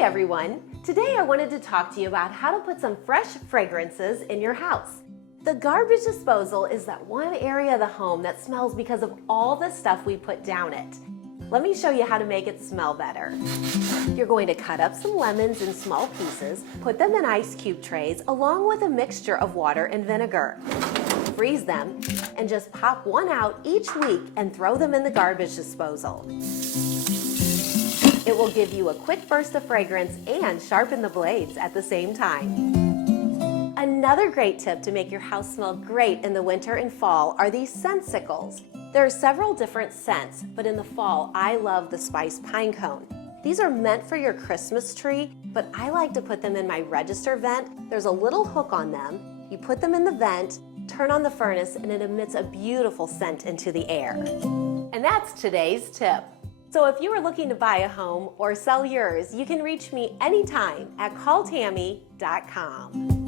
Hi everyone! Today I wanted to talk to you about how to put some fresh fragrances in your house. The garbage disposal is that one area of the home that smells because of all the stuff we put down it. Let me show you how to make it smell better. You're going to cut up some lemons in small pieces, put them in ice cube trays along with a mixture of water and vinegar. Freeze them and just pop one out each week and throw them in the garbage disposal. It will give you a quick burst of fragrance and sharpen the blades at the same time. Another great tip to make your house smell great in the winter and fall are these scent-sicles. There are several different scents, but in the fall, I love the spiced pine cone. These are meant for your Christmas tree, but I like to put them in my register vent. There's a little hook on them. You put them in the vent, turn on the furnace, and it emits a beautiful scent into the air. And that's today's tip. So if you are looking to buy a home or sell yours, you can reach me anytime at calltammy.com.